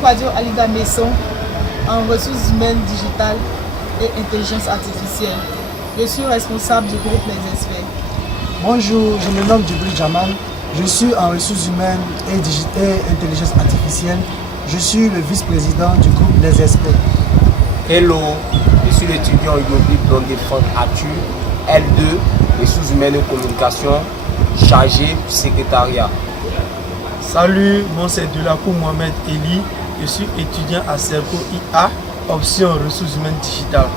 Kouadio Aliga Messon en ressources humaines digitales et intelligence artificielle. Je suis responsable du groupe Les Experts. Bonjour, je me nomme Djibril Jamal. Je suis en ressources humaines et intelligence artificielle. Je suis le vice-président du groupe Les Experts. Hello, je suis l'étudiant Yobi Blondé Franck Atu, L2, ressources humaines et communication, chargé du secrétariat. Salut, moi c'est Delakou Mohamed Eli, je suis étudiant à Cerco IA, option ressources humaines digitales.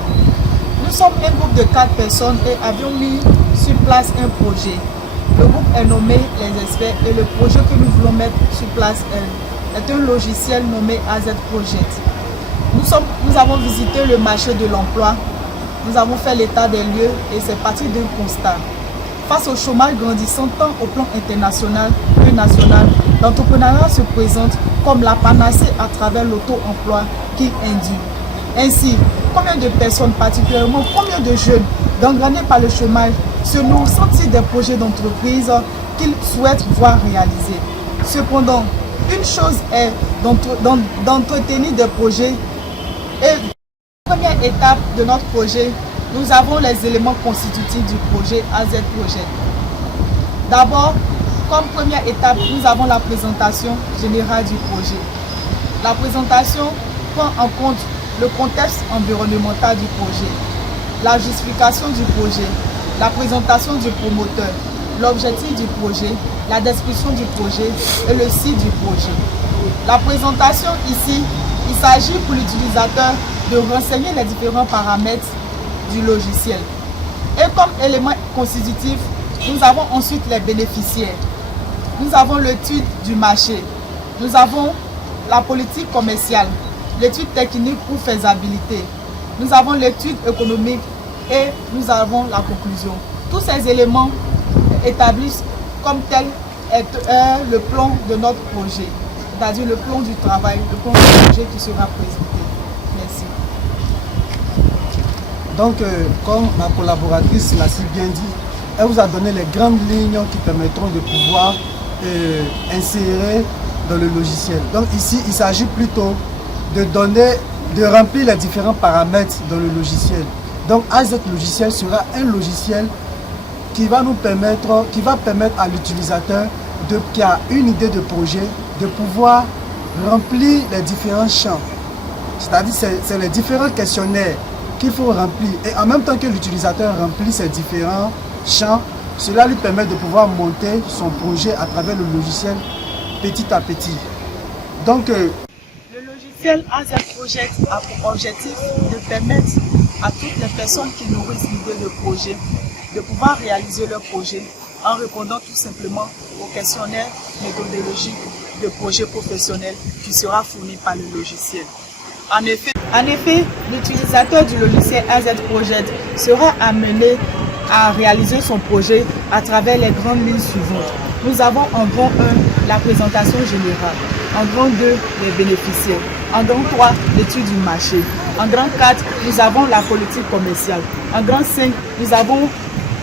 Nous sommes un groupe de 4 personnes et avions mis sur place un projet. Le groupe est nommé Les Experts et le projet que nous voulons mettre sur place est un logiciel nommé AZ Project. Nous avons visité le marché de l'emploi, nous avons fait l'état des lieux et c'est parti d'un constat. Face au chômage grandissant tant au plan international que national, l'entrepreneuriat se présente comme la panacée à travers l'auto-emploi qui induit. Ainsi, combien de personnes, particulièrement combien de jeunes, gangrenés par le chômage, se nourrissent des projets d'entreprise qu'ils souhaitent voir réalisés. Cependant, une chose est d'entretenir des projets et la première étape de notre projet, nous avons les éléments constitutifs du projet AZ Project. D'abord, comme première étape, nous avons la présentation générale du projet. La présentation prend en compte le contexte environnemental du projet, la justification du projet, la présentation du promoteur, l'objectif du projet, la description du projet et le site du projet. La présentation ici, il s'agit pour l'utilisateur de renseigner les différents paramètres du logiciel. Et comme élément constitutif, nous avons ensuite les bénéficiaires. Nous avons l'étude du marché. Nous avons la politique commerciale, l'étude technique ou faisabilité. Nous avons l'étude économique et nous avons la conclusion. Tous ces éléments établissent comme tel le plan de notre projet, c'est-à-dire le plan du travail, le plan du projet qui sera présenté. Merci. Donc, comme ma collaboratrice l'a si bien dit, elle vous a donné les grandes lignes qui permettront de pouvoir insérer dans le logiciel. Donc ici, il s'agit plutôt de remplir les différents paramètres dans le logiciel. Donc AZ Logiciel sera un logiciel qui va permettre à l'utilisateur qui a une idée de projet de pouvoir remplir les différents champs. C'est-à-dire c'est les différents questionnaires qu'il faut remplir. Et en même temps que l'utilisateur remplit ces différents champs, cela lui permet de pouvoir monter son projet à travers le logiciel petit à petit. Donc, le logiciel AZ Project a pour objectif de permettre à toutes les personnes qui nourrissent l'idée de projet de pouvoir réaliser leur projet en répondant tout simplement au questionnaire méthodologique de projet professionnel qui sera fourni par le logiciel. En effet, l'utilisateur du logiciel AZ Project sera amené à réaliser son projet à travers les grandes lignes suivantes. Nous avons en grand 1 la présentation générale, en grand 2 les bénéficiaires, en grand 3 l'étude du marché, en grand 4 nous avons la politique commerciale, en grand 5 nous avons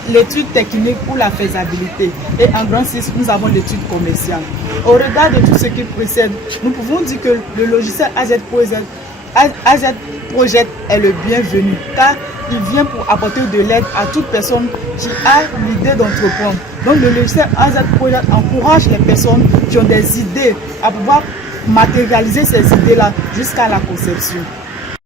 l'étude technique pour la faisabilité et en grand 6 nous avons l'étude commerciale. Au regard de tout ce qui précède, nous pouvons dire que le logiciel AZ Project est le bienvenu car il vient pour apporter de l'aide à toute personne qui a l'idée d'entreprendre. Donc le logiciel AZ Project encourage les personnes qui ont des idées à pouvoir matérialiser ces idées-là jusqu'à la conception.